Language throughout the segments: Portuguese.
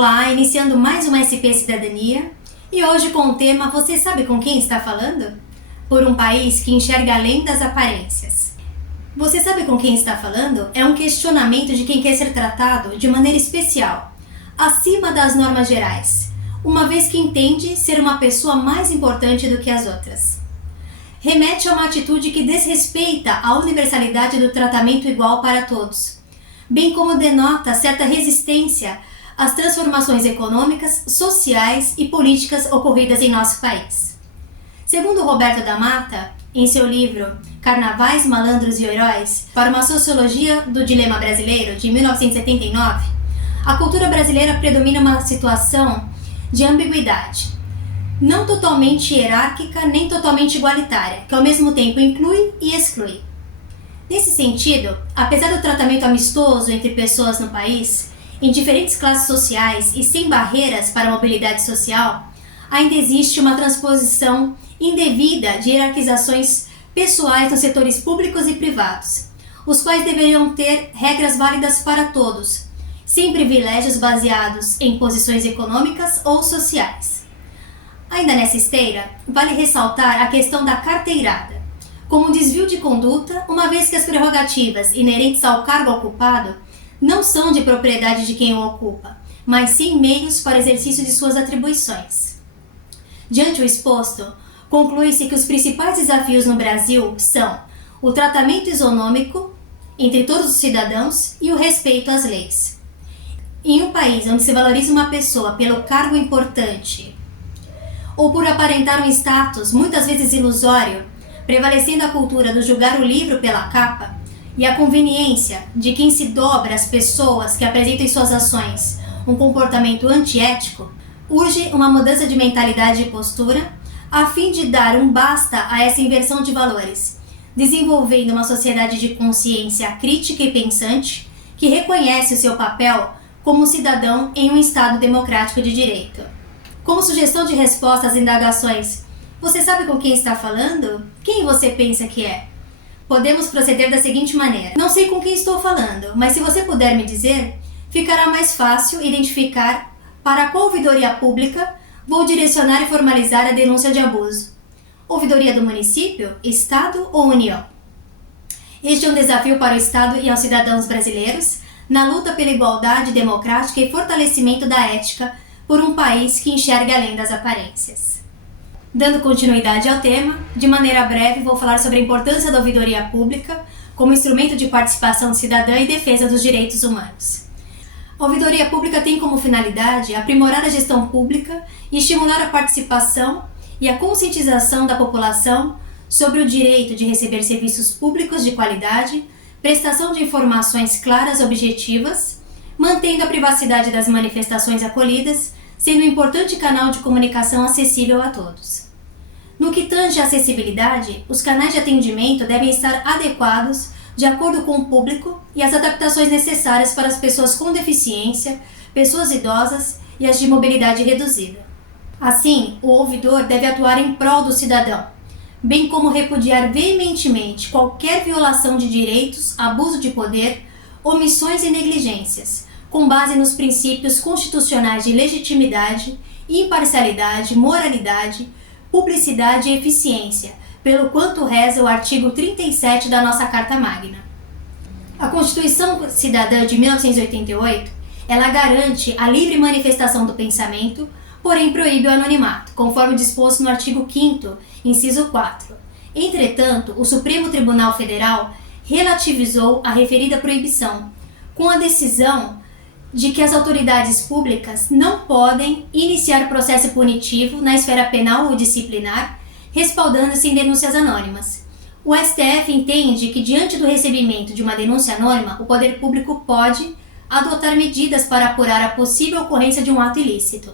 Olá, iniciando mais um SP Cidadania e hoje com o tema Você sabe com quem está falando? Por um país que enxerga além das aparências. Você sabe com quem está falando? É um questionamento de quem quer ser tratado de maneira especial, acima das normas gerais, uma vez que entende ser uma pessoa mais importante do que as outras. Remete a uma atitude que desrespeita a universalidade do tratamento igual para todos, bem como denota certa resistência às transformações econômicas, sociais e políticas ocorridas em nosso país. Segundo Roberto da Mata, em seu livro Carnavais, Malandros e Heróis, para uma sociologia do dilema brasileiro, de 1979, a cultura brasileira predomina uma situação de ambiguidade, não totalmente hierárquica nem totalmente igualitária, que ao mesmo tempo inclui e exclui. Nesse sentido, apesar do tratamento amistoso entre pessoas no país, em diferentes classes sociais e sem barreiras para a mobilidade social, ainda existe uma transposição indevida de hierarquizações pessoais nos setores públicos e privados, os quais deveriam ter regras válidas para todos, sem privilégios baseados em posições econômicas ou sociais. Ainda nessa esteira, vale ressaltar a questão da carteirada, como um desvio de conduta, uma vez que as prerrogativas inerentes ao cargo ocupado não são de propriedade de quem o ocupa, mas sim meios para o exercício de suas atribuições. Diante o exposto, conclui-se que os principais desafios no Brasil são o tratamento isonômico entre todos os cidadãos e o respeito às leis. Em um país onde se valoriza uma pessoa pelo cargo importante ou por aparentar um status muitas vezes ilusório, prevalecendo a cultura do julgar o livro pela capa e a conveniência de quem se dobra às pessoas que apresentam em suas ações um comportamento antiético, urge uma mudança de mentalidade e postura a fim de dar um basta a essa inversão de valores, desenvolvendo uma sociedade de consciência crítica e pensante que reconhece o seu papel como cidadão em um Estado democrático de direito. Como sugestão de resposta às indagações, você sabe com quem está falando? Quem você pensa que é? Podemos proceder da seguinte maneira. Não sei com quem estou falando, mas se você puder me dizer, ficará mais fácil identificar para qual ouvidoria pública vou direcionar e formalizar a denúncia de abuso. Ouvidoria do município, Estado ou União? Este é um desafio para o Estado e aos cidadãos brasileiros na luta pela igualdade democrática e fortalecimento da ética por um país que enxerga além das aparências. Dando continuidade ao tema, de maneira breve vou falar sobre a importância da ouvidoria pública como instrumento de participação cidadã e defesa dos direitos humanos. A ouvidoria pública tem como finalidade aprimorar a gestão pública e estimular a participação e a conscientização da população sobre o direito de receber serviços públicos de qualidade, prestação de informações claras e objetivas, mantendo a privacidade das manifestações acolhidas, sendo um importante canal de comunicação acessível a todos. No que tange à acessibilidade, os canais de atendimento devem estar adequados de acordo com o público e as adaptações necessárias para as pessoas com deficiência, pessoas idosas e as de mobilidade reduzida. Assim, o ouvidor deve atuar em prol do cidadão, bem como repudiar veementemente qualquer violação de direitos, abuso de poder, omissões e negligências, com base nos princípios constitucionais de legitimidade, imparcialidade, moralidade, publicidade e eficiência, pelo quanto reza o artigo 37 da nossa Carta Magna. A Constituição Cidadã de 1988, ela garante a livre manifestação do pensamento, porém proíbe o anonimato, conforme disposto no artigo 5º, inciso 4. Entretanto, o Supremo Tribunal Federal relativizou a referida proibição, com a decisão de que as autoridades públicas não podem iniciar processo punitivo na esfera penal ou disciplinar, respaldando-se em denúncias anônimas. O STF entende que, diante do recebimento de uma denúncia anônima, o poder público pode adotar medidas para apurar a possível ocorrência de um ato ilícito.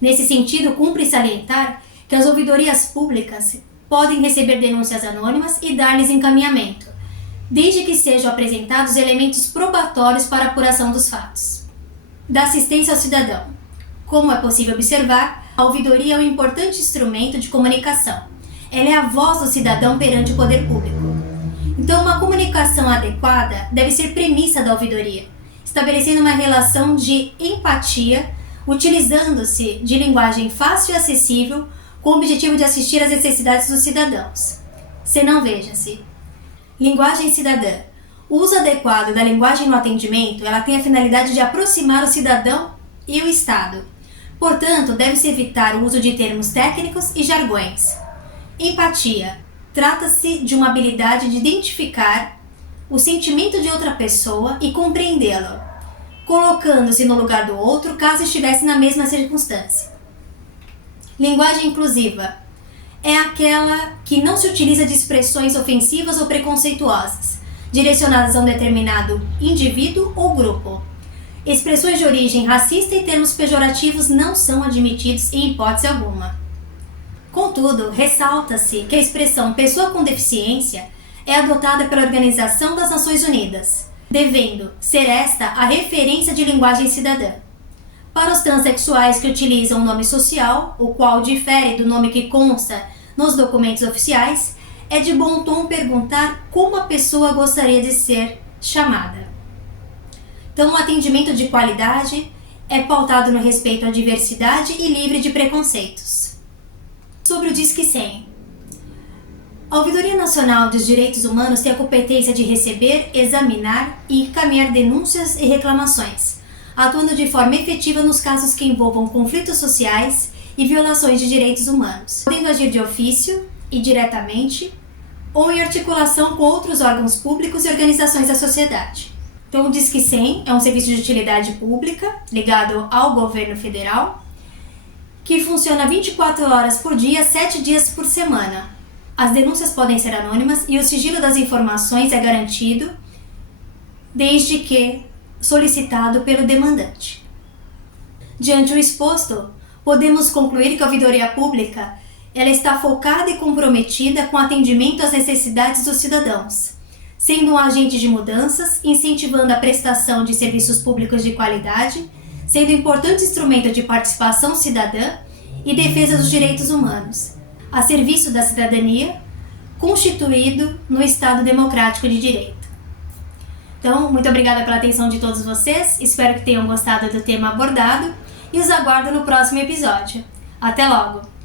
Nesse sentido, cumpre salientar que as ouvidorias públicas podem receber denúncias anônimas e dar-lhes encaminhamento, desde que sejam apresentados elementos probatórios para a apuração dos fatos. Da assistência ao cidadão. Como é possível observar, a ouvidoria é um importante instrumento de comunicação. Ela é a voz do cidadão perante o poder público. Então, uma comunicação adequada deve ser premissa da ouvidoria, estabelecendo uma relação de empatia utilizando-se de linguagem fácil e acessível com o objetivo de assistir às necessidades dos cidadãos. Senão, veja-se. Linguagem cidadã. O uso adequado da linguagem no atendimento, ela tem a finalidade de aproximar o cidadão e o Estado. Portanto, deve-se evitar o uso de termos técnicos e jargões. Empatia. Trata-se de uma habilidade de identificar o sentimento de outra pessoa e compreendê-lo, colocando-se no lugar do outro caso estivesse na mesma circunstância. Linguagem inclusiva é aquela que não se utiliza de expressões ofensivas ou preconceituosas, direcionadas a um determinado indivíduo ou grupo. Expressões de origem racista e termos pejorativos não são admitidos em hipótese alguma. Contudo, ressalta-se que a expressão pessoa com deficiência é adotada pela Organização das Nações Unidas, devendo ser esta a referência de linguagem cidadã. Para os transexuais que utilizam o nome social, o qual difere do nome que consta nos documentos oficiais, é de bom tom perguntar como a pessoa gostaria de ser chamada. Então, o atendimento de qualidade é pautado no respeito à diversidade e livre de preconceitos. Sobre o Disque 100. A Ouvidoria Nacional dos Direitos Humanos tem a competência de receber, examinar e encaminhar denúncias e reclamações, atuando de forma efetiva nos casos que envolvam conflitos sociais e violações de direitos humanos, podendo agir de ofício e diretamente ou em articulação com outros órgãos públicos e organizações da sociedade. Então, o Disque 100 é um serviço de utilidade pública ligado ao governo federal, que funciona 24 horas por dia, 7 dias por semana. As denúncias podem ser anônimas e o sigilo das informações é garantido desde que solicitado pelo demandante. Diante do exposto, podemos concluir que a ouvidoria pública ela está focada e comprometida com o atendimento às necessidades dos cidadãos, sendo um agente de mudanças, incentivando a prestação de serviços públicos de qualidade, sendo um importante instrumento de participação cidadã e defesa dos direitos humanos, a serviço da cidadania, constituído no Estado Democrático de Direito. Então, muito obrigada pela atenção de todos vocês, espero que tenham gostado do tema abordado e os aguardo no próximo episódio. Até logo!